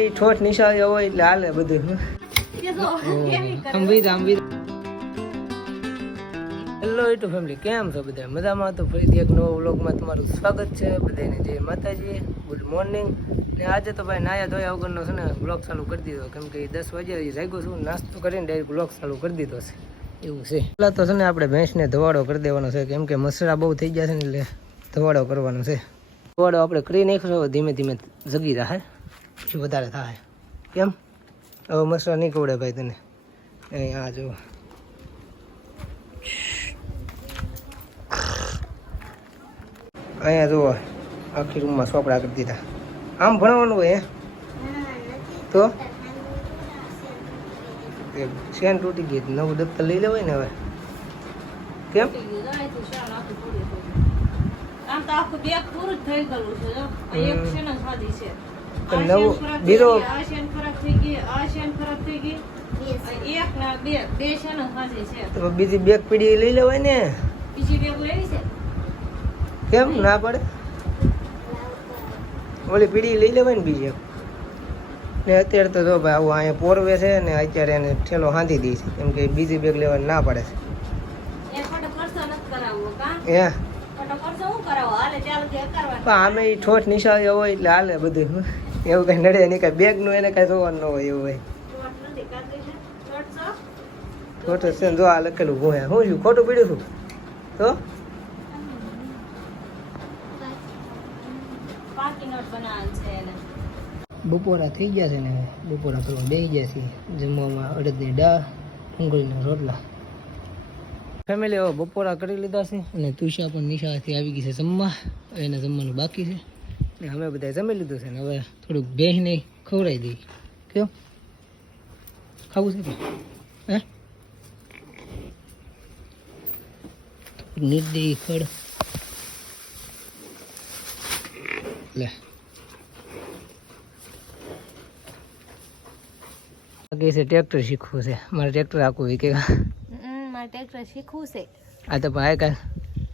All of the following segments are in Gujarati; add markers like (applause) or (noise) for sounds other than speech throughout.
એ ઠોઠ નિશાળી હોય એટલે હાલે બધું અંબી અંબી હેલો યુટ્યુબ ફેમિલી કેમ છો બધા? મજામાં તો ફરીથી એક નવો વ્લોગમાં તમારું સ્વાગત છે. બધાને જય માતાજી ગુડ મોર્નિંગ ને આજે તો ભાઈ નાયા ધોયા વગરનો છે ને બ્લોગ ચાલુ કરી દીધો. કેમ કે દસ વાગે જાગ્યો છું નાસ્તો કરીને ડાયરેક્ટ બ્લોગ ચાલુ કરી દીધો છે. એવું છે. પહેલાં તો છે ને આપણે ભેંસને ધોવાડો કરી દેવાનો છે. કેમ કે મસરા બહુ થઈ ગયા છે ને એટલે ધોવાડો કરવાનો છે. ધોવાડો આપણે કરી નાખ્યો ધીમે ધીમે જગી રહે વધારે થાય. કેમ? હવે મસરો નહીં કવડે ભાઈ તને. અહીંયા આ જો અહીંયા જુઓ આખી રૂમમાં સોપડા કરી દીધા. આમ ભણવાનું હોય તો? શેન તૂટી ગઈ નવું દફતર લઈ લેવાય ને હવે? કેમ? આમ તો આખું બેગ પૂરું જ થઈ ગયું છે એક હમ. છે ને સાદી છે. તો નવું બીરો- તો બીજી બેગ પીડી લઈ લેવાય ને? બીજી બેગ લેવી છે? કેમ? ના પડે? ઓલી પીડી લઈ લેવાય ને બીજી ને અત્યારે તો જો ભાઈ આવું અહીંયા પોરવે છે ને અત્યારે એને ઠેલો હાંધી દઈ છે. કેમ કે બીજી બેગ લેવાની ના પડે. છે? હે? પણ આમે એ ઠોઠ નિશાળી હોય એટલે હાલે બધું. એવું કઈ નડે નહીં કઈ બેગનું એને કઈ જોવાનું ન હોય એવું હોય? ખોટું છે? જો આ લખેલું હું હું. છું ખોટું પીડ્યું છું. તો? પાકી નોટ બનાવવાનું છે એને. બપોરા થઈ ગયા છે ને બપોરા કરવા બે ગયા છે જમવામાં અડદની દાળ ડુંગળીના રોટલા. ફેમિલી હવે બપોરા કરી લીધા છે. અને તુષા પણ નિશાળથી આવી ગઈ છે જમવા. એને જમવાનું બાકી છે. ને અમે બધા જમી લીધું છે ને હવે થોડુંક બેહીને ખવડાવી દઈએ. કયો ખાવું છે હે? નિર્દયી ખડ લે. કે છે ટ્રેક્ટર શીખવું છે. મારે ટ્રેક્ટર આખું કે ટ્રેક્ટર શીખવું છે? આ તો ભાઈ કા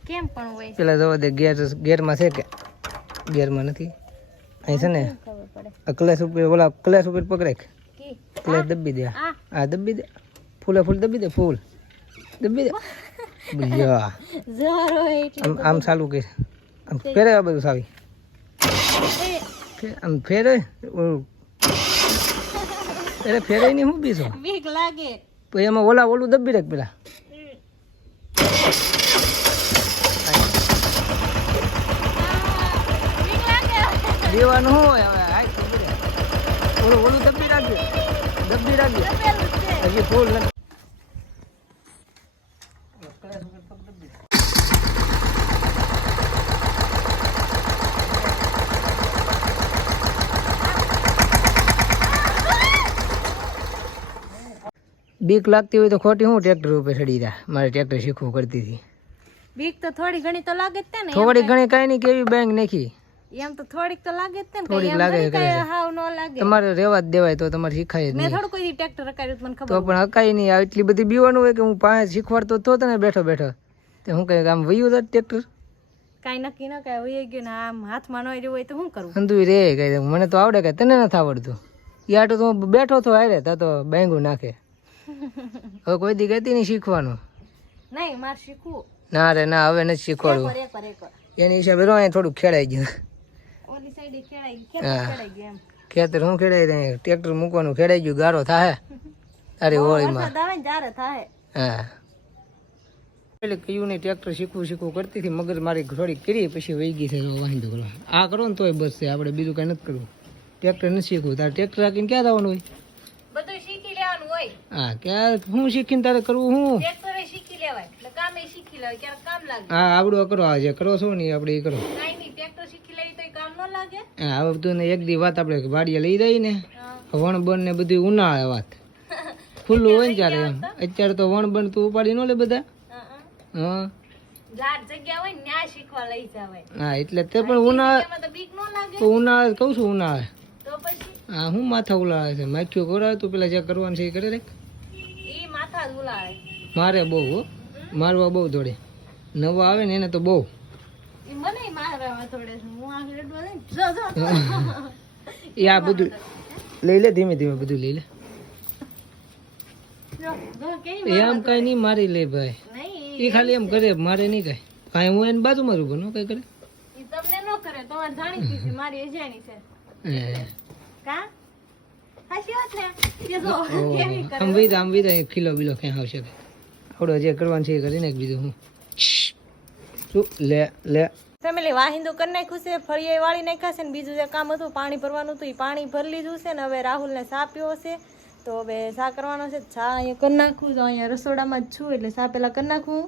કેમ પણ હોય પેલા જોવા દે ગેર ગેરમાં છે કે? ગેરમાં નથી. અહીં છે ને ક્લેસ ઉપર ઓલા ક્લેસ ઉપર પકડે કી? ક્લેસ દબી દે. આ દબી દે. ફૂલે ફૂલ દબી દે ફૂલ. દબી દે. બીજા. આમ ચાલુ કે આમ ફેરે આ બધું સાવી. આમ ફેરે એટલે ફેરે નહીં હું બીજો? બીક લાગે. પછી એમાં ઓલા ઓલું દબી રાખ પેલા? દેવાનું હોય હવે હાય ઓલું ઓલું દબી રાખ્યું દબી રાખજે. હજી ફૂલ નથી. બીક લાગતી હોય તો ખોટી હું ટ્રેક્ટર ઉપર ચડી જા. મારે ટ્રેક્ટર શીખવું કરતી હતી. બીક તો થોડી ઘણી તો લાગે જ ને થોડી ઘણી કઈ નહીં કેવી બેંક નાખી. એમ તો થોડીક તો લાગે જ ને થોડીક લાગે. હાવ ન લાગે. તમારે રેવા જ દેવાય તો તમારે શીખાય જ મેં નહીં. થોડું કોઈ ટ્રેક્ટર રકાયું મને મને તો પણ હકાય નહીં. આ એટલી બધી બીવાનું હોય કે હું પાંચ શીખવાડતો તો તને બેઠો બેઠો. તે હું કઈ આમ વયું તો ટ્રેક્ટર કાંઈ નક્કી ન કાંઈ વહી ગયું ને આમ હાથમાં ન રહ્યું હોય તો શું કરું? અંધુ રે કઈ મને તો આવડે કે તને નથી આવડતું. યાર તો હું બેઠો તો હારે તા તો બેંગું નાખે. (laughs) હવે કોઈ દી ગતિ નહીં શીખવાનું. નહીં મારે શીખવું. ના રે ના હવે નથી શીખવાડવું. એની હિસાબે રો અહીંયા થોડુંક ખેડાઈ ગયું ઓલી સાઈડે ખેડાઈ ગઈ ખેતર હા. ખેડાઈ ખેતર હું ખેડાઈ રહી ટ્રેક્ટર મૂકવાનું ખેડાઈ ગયું ગારો થાય તારી હોળીમાં. હા. એટલે કયું નહીં ટ્રેક્ટર શીખવું શીખવું કરતી હતી મગજ મારી થોડી કરી પછી વહી ગઈ છે વાંધો કરો. આ કરો ને તોય બસ છે આપણે બીજું કાંઈ નથી કરવું. ટ્રેક્ટર નથી શીખવું તારે ટ્રેક્ટર રાખીને ક્યાં જવાનું હોય? બધું શીખી લેવાનું હોય. હા ક્યાં હું શીખીને તારે કરવું હું? ટ્રેક્ટર શીખી લેવાય એટલે કામે શીખી લેવાય ક્યારેક કામ લાગે. હા આવડો કરો આજે કરો છો ને આપણે એ કરો કાંઈ નહીં ટ્રેક્ટર શીખી લેવી તો કામ ન લાગે હા હવે ને એક દી વાત આપણે વાડીએ લઈ જઈએ ને વણ બન ને બધી ઉનાળે વાત. ખુલ્લું (laughs) હોય ને ત્યારે એમ. અત્યારે તો વણ બણ તું ઉપાડી ન લે બધા. હા, હા. એટલે તે પણ ઉનાળે ઉનાળે કહું છું ઉનાળે. હા હું માથા ઉલાળે છે? માખ્યું કરાવે તું પેલા જે કરવાનું છે એ કરે રે મારે બહુ હો. મારવા બહુ દોડે. નવા આવે ને એને તો બહુ. મને મારવા થોડે હું આ જો જો. આ બધું લઈ લે ધીમે ધીમે બધું લઈ લે. એ આમ કઈ નહીં મારી લે ભાઈ. એ ખાલી એમ કરે મારે નહીં કઈ કાંઈ હું એને બાજુમાં રૂબો નો કઈ કરે. તમને ન કરે તમારે જાણીતી છે મારી અજાણી છે. કા? તે ખીલો બીલો ક્યાં આવશે? આવડો જે કરવાનું છે એ કરીને એક બીજું હું. શું લે લે. ફેમિલી વાહિંદુ કરી નાખ્યું છે ફળિયા વાળી નાખ્યા છે ને બીજું જે કામ હતું પાણી ભરવાનું હતું એ પાણી ભરી લીધું છે ને હવે રાહુલને સાપ્યો છે. તો હવે ચા કરવાનો છે? ચા અહીંયા કરી નાખું તો અહીંયા રસોડામાં જ છું એટલે ચા પેલા કરી નાખું.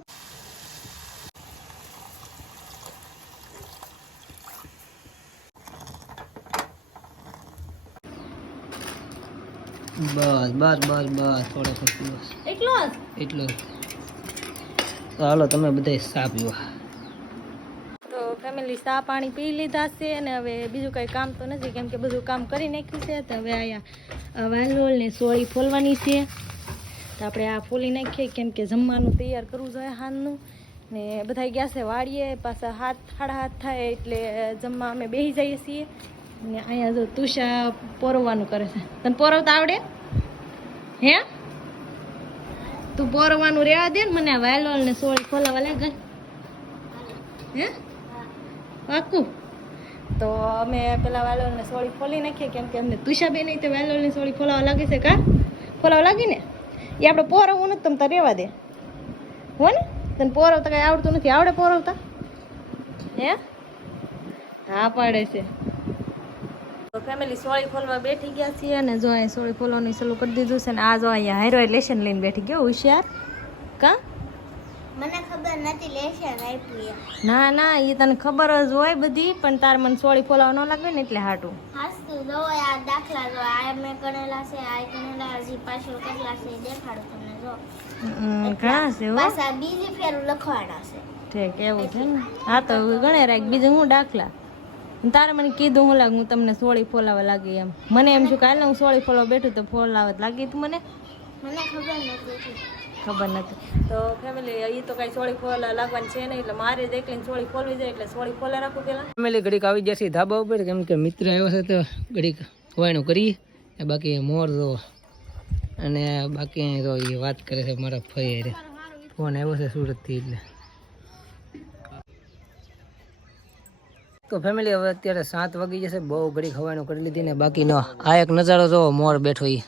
બસ બસ બસ બસ થોડો બસ. એટલો એટલો હાલો તમે બધા સાપ પીવા. ફેમિલી ચા પાણી પી લીધા છે અને હવે બીજું કંઈ કામ તો નથી, કેમ કે બધું કામ કરી નાખ્યું છે. તો હવે અહીંયા વાલોલ ને સોળી ફોલવાની છે. તો આપણે આ ફોલી નાખીએ, કેમ કે જમવાનું તૈયાર કરવું જોઈએ હાનનું ને બધા ગયા છે વાળીએ પાછા હાથ સાડા હાથ થાય એટલે જમવા અમે બેસી જઈએ છીએ. ને અહીંયા જો તુષા પોરવવાનું કરે છે. તને પોરવતા આવડે? હે? તું પોરવાનું રહેવા દે ને મને આ વાલોલ ને સોળી ખોલાવા લાગે. હે? પાક્કું તો અમે પેલા વાલોને સોળી ખોલી નાખીએ, કેમ કે અમને તુષાબેન તો વાલોને સોળી ખોલાવા લાગે છે કા? ખોલાવા લાગી ને? એ આપણે પોરવું નથી, તમ રહેવા દે. હો ને? તને પોરવતા કાંઈ આવડતું નથી, આવડે પોરવતા? હે? હા પાડે છે. તો ફેમિલી સોળી ખોલવા બેઠી ગયા છીએ અને જો અહીં સોળી ખોલવાનું ચાલુ કરી દીધું છે ને, આ જો અહીંયા હારો લેશન લઈને બેઠી ગયો હોશિયાર. કા? મને ખબર નથી લેશે આપ્યું ના ના એ તને ખબર જ હોય બધી પણ તાર મને સોળી ફોલાવ ન લાગે ને એટલે હાટું. હાસ્તુ જો આ દાખલા જો આ મેં ગણેલા છે આ ગણેલા હજી પાછળ કેટલા છે એ તમને જો. ઘણા છે હો. પાછા બીજી ફેરું લખવાના છે. ઠીક એવું છે ને હા તો ગણે રાખ બીજું હું દાખલા? તારે મને કીધું હું લાગ હું તમને સોળી ફોલાવા લાગી એમ. મને એમ છું કાલે હું સોળી ફોલાવા બેઠું તો ફોલાવા લાગી તું મને? મને ખબર નથી. ખબર નથી. તો ફેમિલી એ તો કાંઈ સોળી ફોલ લાગવાની છે નહીં, એટલે મારે જ એકલીને સોળી ફોલવી જાય એટલે સોળી ફોલા રાખું પેલા. ફેમિલી ઘડીક આવી જશે ધાબા ઉપર, કેમ કે મિત્ર આવ્યો છે તો ઘડીક વાયણું કરી એ બાકી મોર જો અને બાકી તો એ વાત કરે છે મારા ફઈ ફોન આવ્યો છે સુરતથી એટલે. તો ફેમિલી હવે અત્યારે સાત વાગી જશે, બહુ ઘડી ખવાનું કરી લીધી ને બાકીનો આ એક નજારો જોવો, મોર બેઠો ઈ.